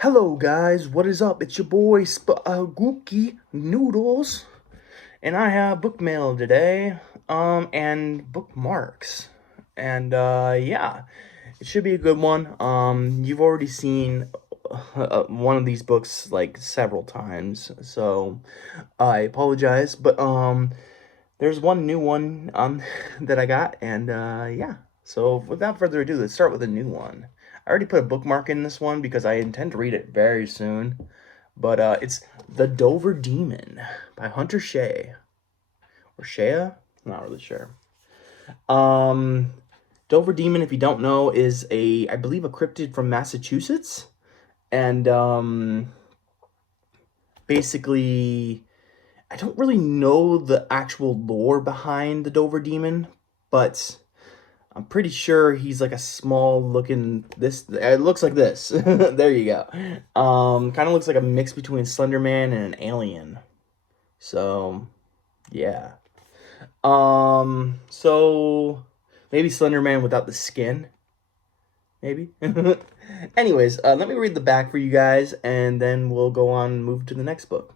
Hello guys, what is up? It's your boy Gookie Noodles, and I have book mail today, and bookmarks, and yeah, it should be a good one. You've already seen one of these books like several times, so I apologize, but there's one new one that I got, and yeah. So without further ado, let's start with a new one. I already put a bookmark in this one because I intend to read it very soon. But it's The Dover Demon by Hunter Shea. Or Shea? Not really sure. Um, Dover Demon, if you don't know, is I believe, a cryptid from Massachusetts. And basically, I don't really know the actual lore behind the Dover Demon, but I'm pretty sure he's like a small looking it looks like this. There you go. Kind of looks like a mix between Slender Man and an alien. So, yeah. So maybe Slender Man without the skin. Maybe. Anyways, let me read the back for you guys and then we'll go on and move to the next book.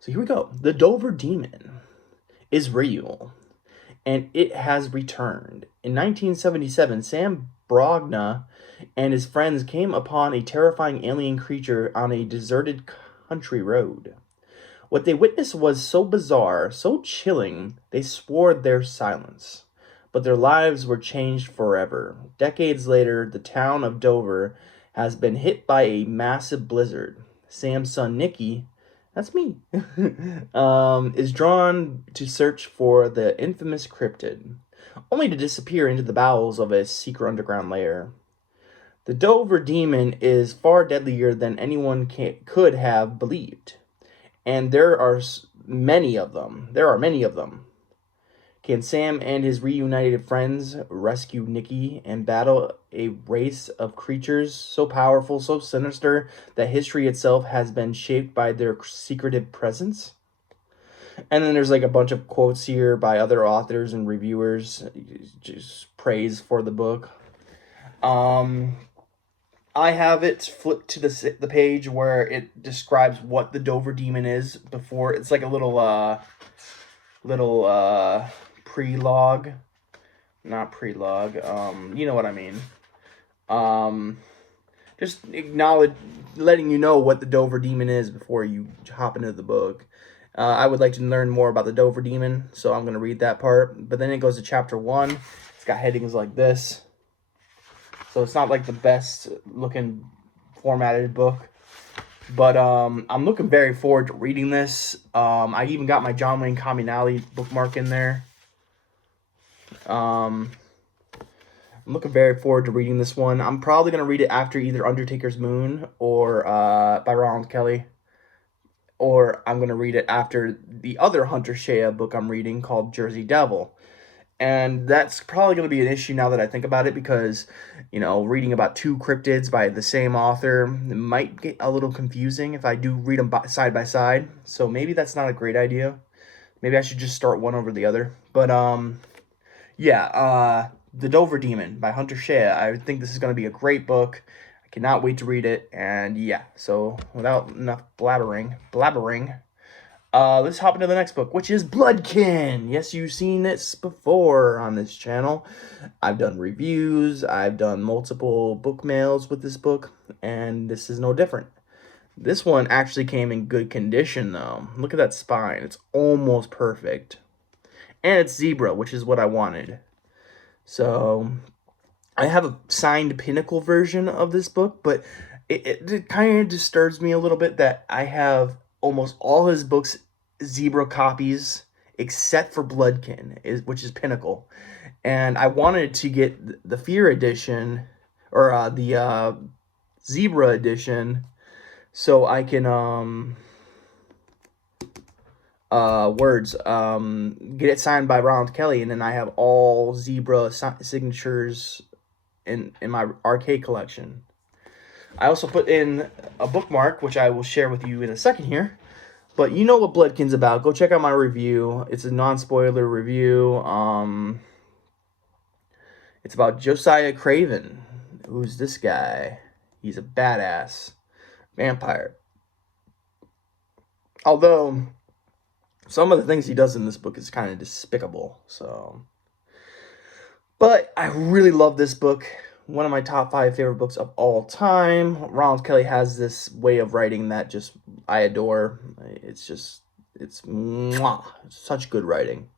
So here we go. The Dover Demon is real, and it has returned. In 1977, Sam Brogna and his friends came upon a terrifying alien creature on a deserted country road. What they witnessed was so bizarre, so chilling, they swore their silence. But their lives were changed forever. Decades later, the town of Dover has been hit by a massive blizzard. Sam's son, Nicky, that's me, is drawn to search for the infamous cryptid, only to disappear into the bowels of a secret underground lair. The Dover Demon is far deadlier than anyone could have believed, and there are many of them. Can Sam and his reunited friends rescue Nicky and battle a race of creatures so powerful, so sinister, that history itself has been shaped by their secretive presence? And then there's like a bunch of quotes here by other authors and reviewers, just praise for the book. I have it flipped to the page where it describes what the Dover Demon is before. It's like a little prelogue, not prelogue. You know what I mean. Just letting you know what the Dover Demon is before you hop into the book. I would like to learn more about the Dover Demon, so I'm going to read that part. But then it goes to chapter 1. It's got headings like this. So it's not like the best looking formatted book. But I'm looking very forward to reading this. I even got my John Wayne Communale bookmark in there. I'm looking very forward to reading this one. I'm probably going to read it after either Undertaker's Moon or by Ronald Kelly. Or I'm going to read it after the other Hunter Shea book I'm reading called Jersey Devil. And that's probably going to be an issue now that I think about it because, reading about two cryptids by the same author might get a little confusing if I do read them side by side. So maybe that's not a great idea. Maybe I should just start one over the other. But, yeah, The Dover Demon by Hunter Shea. I think this is going to be a great book. I cannot wait to read it. And, yeah, so without enough blabbering, let's hop into the next book, which is Bloodkin. Yes, you've seen this before on this channel. I've done reviews. I've done multiple book mails with this book, and this is no different. This one actually came in good condition, though. Look at that spine. It's almost perfect. And it's zebra, which is what I wanted. So, I have a signed Pinnacle version of this book, but it kind of disturbs me a little bit that I have almost all his books zebra copies except for Bloodkin, which is Pinnacle. And I wanted to get the Fear edition, or the zebra edition, so I can get it signed by Ronald Kelly, and then I have all zebra signatures in my arcade collection. I also put in a bookmark, which I will share with you in a second here. But you know what Bloodkin's about. Go check out my review. It's a non-spoiler review. It's about Josiah Craven. Who's this guy? He's a badass. vampire. Although some of the things he does in this book is kind of despicable. So, but I really love this book. One of my top 5 favorite books of all time. Ronald Kelly has this way of writing that just I adore. It's mwah, such good writing.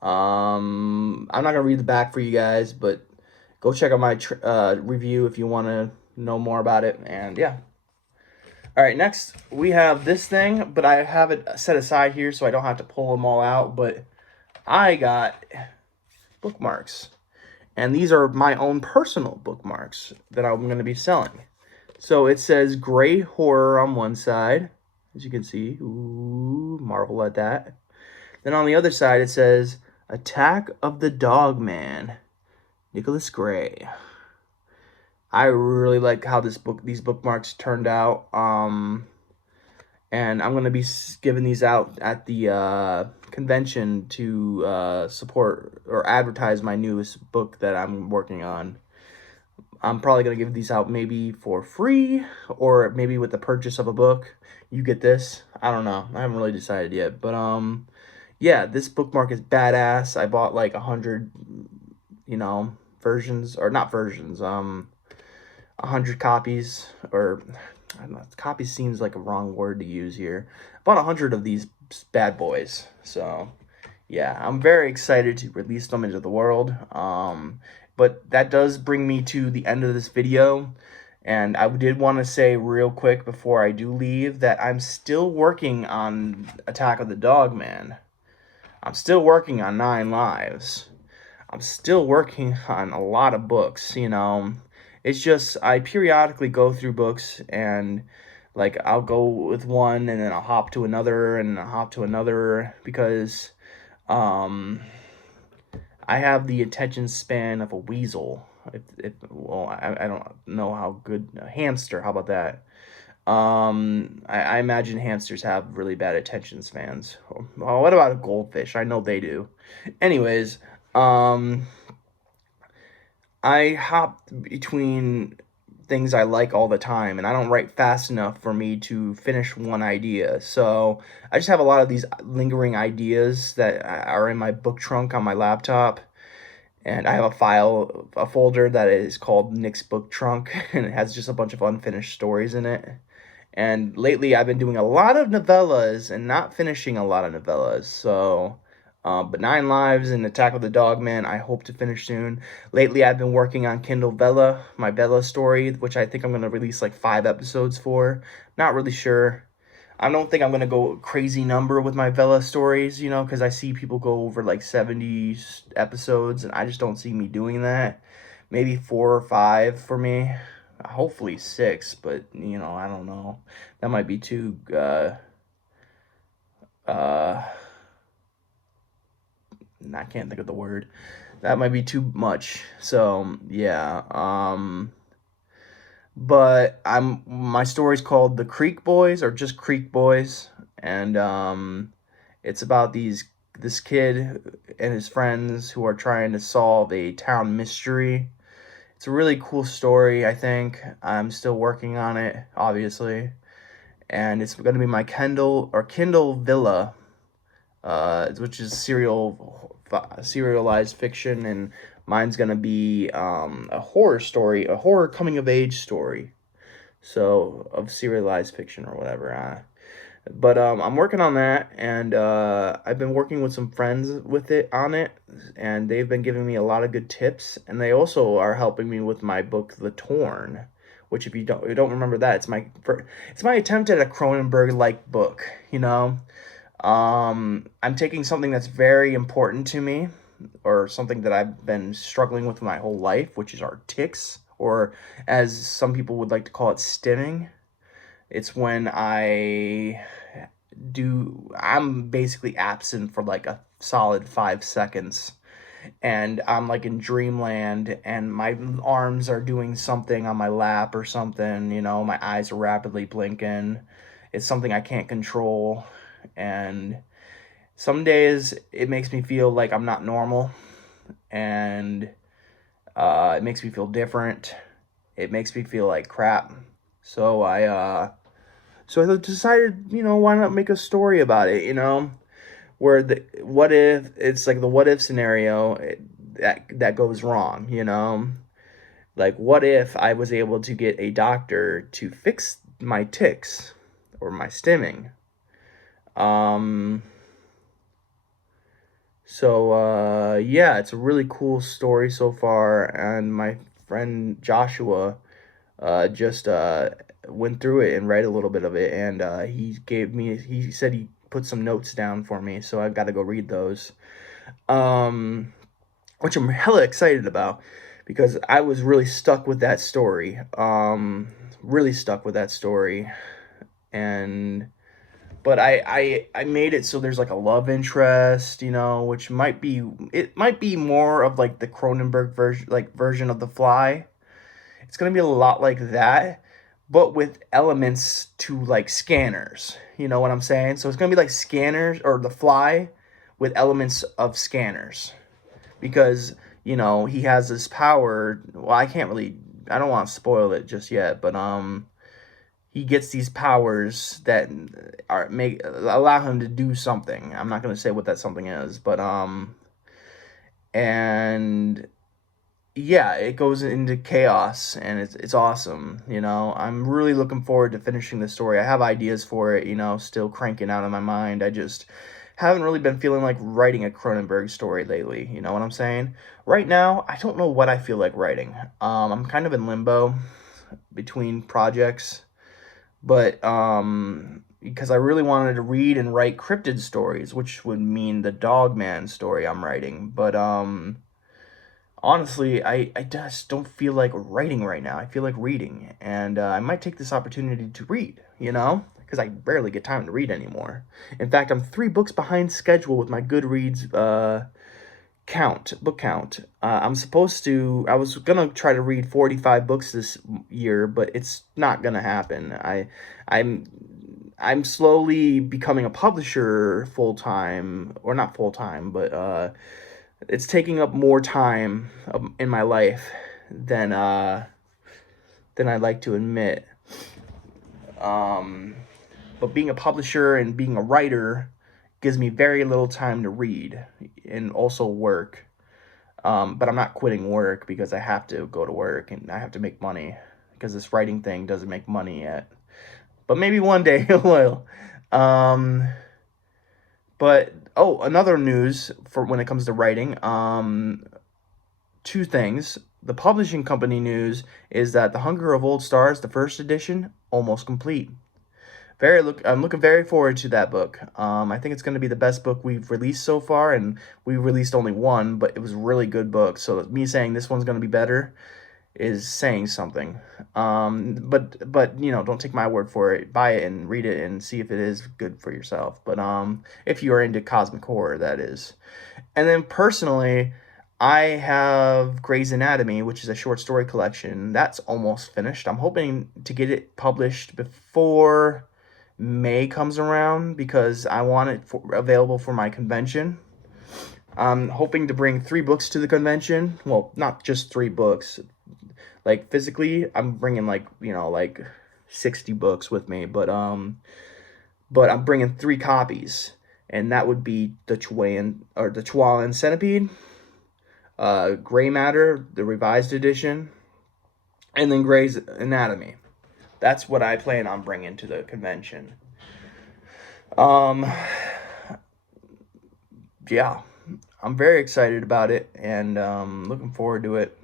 I'm not gonna read the back for you guys, but go check out my review if you want to know more about it. And yeah. All right, next we have this thing, but I have it set aside here so I don't have to pull them all out. But I got bookmarks, and these are my own personal bookmarks that I'm going to be selling. So it says Gray Horror on one side, as you can see. Ooh, marvel at that. Then on the other side it says Attack of the Dog Man, Nicholas Gray. I really like how these bookmarks turned out. And I'm going to be giving these out at the convention to support or advertise my newest book that I'm working on. I'm probably going to give these out maybe for free or maybe with the purchase of a book. You get this. I don't know. I haven't really decided yet. But yeah, this bookmark is badass. I bought like 100, versions, or not versions, 100 copies, or I don't know, copies seems like a wrong word to use here. About 100 of these bad boys. So yeah, I'm very excited to release them into the world. But that does bring me to the end of this video. And I did want to say real quick before I do leave that I'm still working on Attack of the Dog Man. I'm still working on 9 Lives. I'm still working on a lot of books, It's just I periodically go through books and like I'll go with one and then I'll hop to another and I'll hop to another because I have the attention span of a weasel. I don't know how good a hamster. How about that? I imagine hamsters have really bad attention spans. Well, what about a goldfish? I know they do. Anyways, I hop between things I like all the time, and I don't write fast enough for me to finish one idea. So I just have a lot of these lingering ideas that are in my book trunk on my laptop. And I have a folder that is called Nick's Book Trunk, and it has just a bunch of unfinished stories in it. And lately I've been doing a lot of novellas and not finishing a lot of novellas. So, but 9 Lives and Attack of the Dog Man, I hope to finish soon. Lately I've been working on Kindle Vella, my Vella story, which I think I'm going to release like 5 episodes for. Not really sure. I don't think I'm going to go crazy number with my Vella stories, because I see people go over like 70 episodes, and I just don't see me doing that. Maybe 4 or 5 for me. Hopefully 6, but, I don't know. That might be too, I can't think of the word. That might be too much. So, yeah, but my story's called The Creek Boys, or just Creek Boys, and it's about this kid and his friends who are trying to solve a town mystery. It's a really cool story, I think. I'm still working on it, obviously, and it's going to be my Kindle Villa, which is serialized fiction, and mine's gonna be a horror story, a horror coming of age story, so of serialized fiction or whatever. But I'm working on that, and I've been working with some friends on it, and they've been giving me a lot of good tips, and they also are helping me with my book, The Torn, which if you don't remember that, it's my attempt at a Cronenberg-like book, I'm taking something that's very important to me, or something that I've been struggling with my whole life, which is our tics, or as some people would like to call it, stimming. It's when I'm basically absent for like a solid 5 seconds, and I'm like in dreamland, and my arms are doing something on my lap or something, my eyes are rapidly blinking. It's something I can't control, and some days it makes me feel like I'm not normal, and it makes me feel different. It makes me feel like crap. So I So I decided, why not make a story about it, where what if it's like the what if scenario that goes wrong, Like, what if I was able to get a doctor to fix my tics or my stimming? Um, yeah, it's a really cool story so far, and my friend Joshua just went through it and read a little bit of it, and he said he put some notes down for me, so I've got to go read those. Um, which I'm hella excited about because I was really stuck with that story. Really stuck with that story, and but I made it so there's like a love interest, which might be more of like the Cronenberg version of The Fly. It's gonna be a lot like that, but with elements to like Scanners. You know what I'm saying? So it's gonna be like Scanners or The Fly with elements of Scanners because he has this power. Well, I don't want to spoil it just yet, but he gets these powers that allow him to do something. I'm not gonna say what that something is, but and yeah, it goes into chaos and it's awesome. I'm really looking forward to finishing the story. I have ideas for it. Still cranking out in my mind. I just haven't really been feeling like writing a Cronenberg story lately. You know what I'm saying? Right now, I don't know what I feel like writing. I'm kind of in limbo between projects, but because I really wanted to read and write cryptid stories, which would mean the Dogman story I'm writing. But honestly, I just don't feel like writing right now. I feel like reading, and I might take this opportunity to read. Because I barely get time to read anymore. In fact, I'm 3 books behind schedule with my Goodreads book count. I was gonna try to read 45 books this year, but it's not gonna happen. I'm, I'm slowly becoming a publisher full time, or not full time, but it's taking up more time in my life than I'd like to admit. Um, but being a publisher and being a writer gives me very little time to read and also work. But I'm not quitting work because I have to go to work and I have to make money because this writing thing doesn't make money yet. But maybe one day it will. Um, but another news for when it comes to writing. 2 things. The publishing company news is that The Hunger of Old Stars, the first edition, almost complete. I'm looking very forward to that book. I think it's going to be the best book we've released so far, and we released only one, but it was a really good book. So me saying this one's going to be better is saying something. But don't take my word for it. Buy it and read it and see if it is good for yourself. But if you are into cosmic horror, that is. And then personally, I have Grey's Anatomy, which is a short story collection. That's almost finished. I'm hoping to get it published before May comes around because I want it available for my convention. I'm hoping to bring 3 books to the convention. Well, not just 3 books. Like physically, I'm bringing like 60 books with me, but I'm bringing 3 copies, and that would be the Chihuahuan Centipede, Gray Matter, the revised edition, and then Grey's Anatomy. That's what I plan on bringing to the convention. Yeah, I'm very excited about it, and looking forward to it.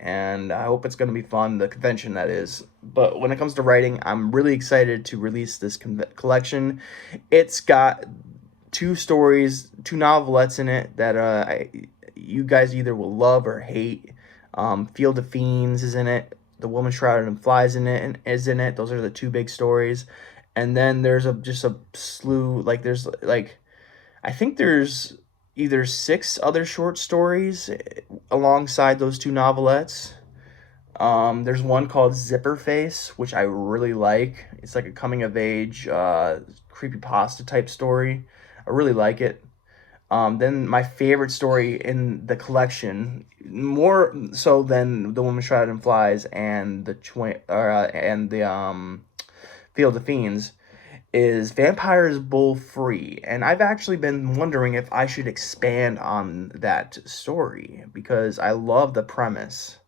And I hope it's going to be fun, the convention that is. But when it comes to writing, I'm really excited to release this collection. It's got 2 stories, 2 novelettes in it that you guys either will love or hate. Field of Fiends is in it. The Woman Shrouded in Flies is in it. Those are the 2 big stories. And then there's just a slew, I think there's either 6 other short stories alongside those 2 novelettes. There's one called Zipper Face, which I really like. It's like a coming of age creepypasta type story. I really like it. Then my favorite story in the collection, more so than The Woman Shrouded in Flies and the Field of Fiends, is vampires bull free, and I've actually been wondering if I should expand on that story because I love the premise.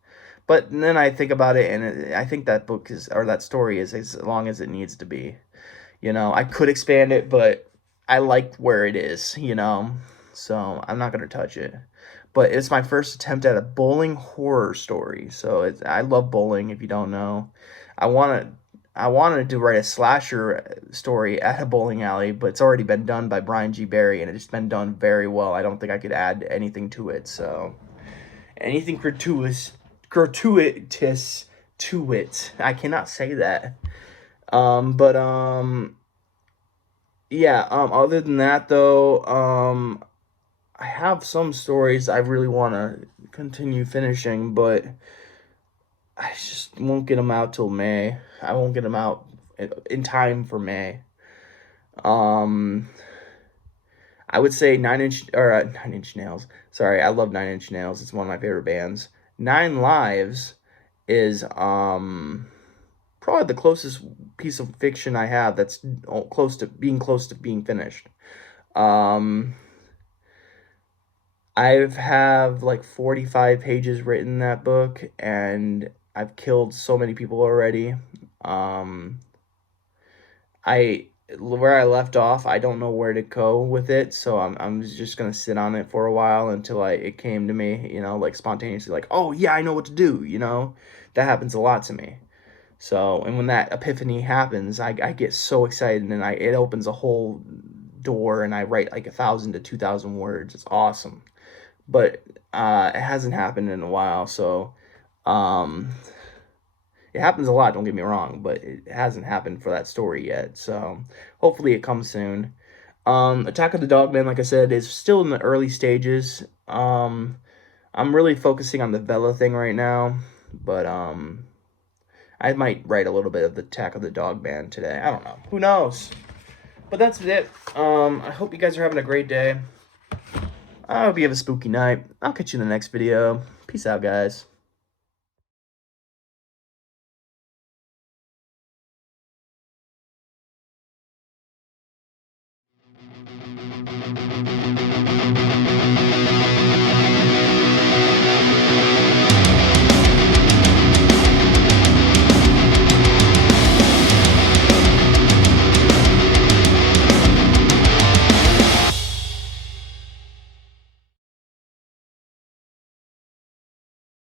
But then I think about it, and I think that book is, or that story is as long as it needs to be. You know, I could expand it, but I like where it is, you know, so I'm not going to touch it. But it's my first attempt at a bowling horror story. So I love bowling, if you don't know. I wanted to write a slasher story at a bowling alley, but it's already been done by Brian G. Barry, and it's been done very well. I don't think I could add anything to it. So anything gratuitous to it. I cannot say that. But yeah, other than that though, I have some stories I really want to continue finishing, but I just won't get them out till May. I won't get them out in time for May. Um, I would say 9 Inch Nails. Sorry, I love 9 Inch Nails. It's one of my favorite bands. Nine Lives is probably the closest piece of fiction I have that's close to being finished. Um, I've have like 45 pages written in that book, and I've killed so many people already. Um, I where I left off, I don't know where to go with it, so I'm just gonna sit on it for a while until it came to me, you know, like spontaneously, like, oh yeah, I know what to do, you know. That happens a lot to me. So, and when that epiphany happens, I get so excited, and it opens a whole door, and I write like 1,000 to 2,000 words. It's awesome. But it hasn't happened in a while, so um, it happens a lot, don't get me wrong, but it hasn't happened for that story yet, so hopefully it comes soon. Attack of the Dogman, like I said, is still in the early stages. I'm really focusing on the Vela thing right now, but I might write a little bit of the Attack of the Dogman today. I don't know. Who knows? But that's it. I hope you guys are having a great day. I hope you have a spooky night. I'll catch you in the next video. Peace out, guys.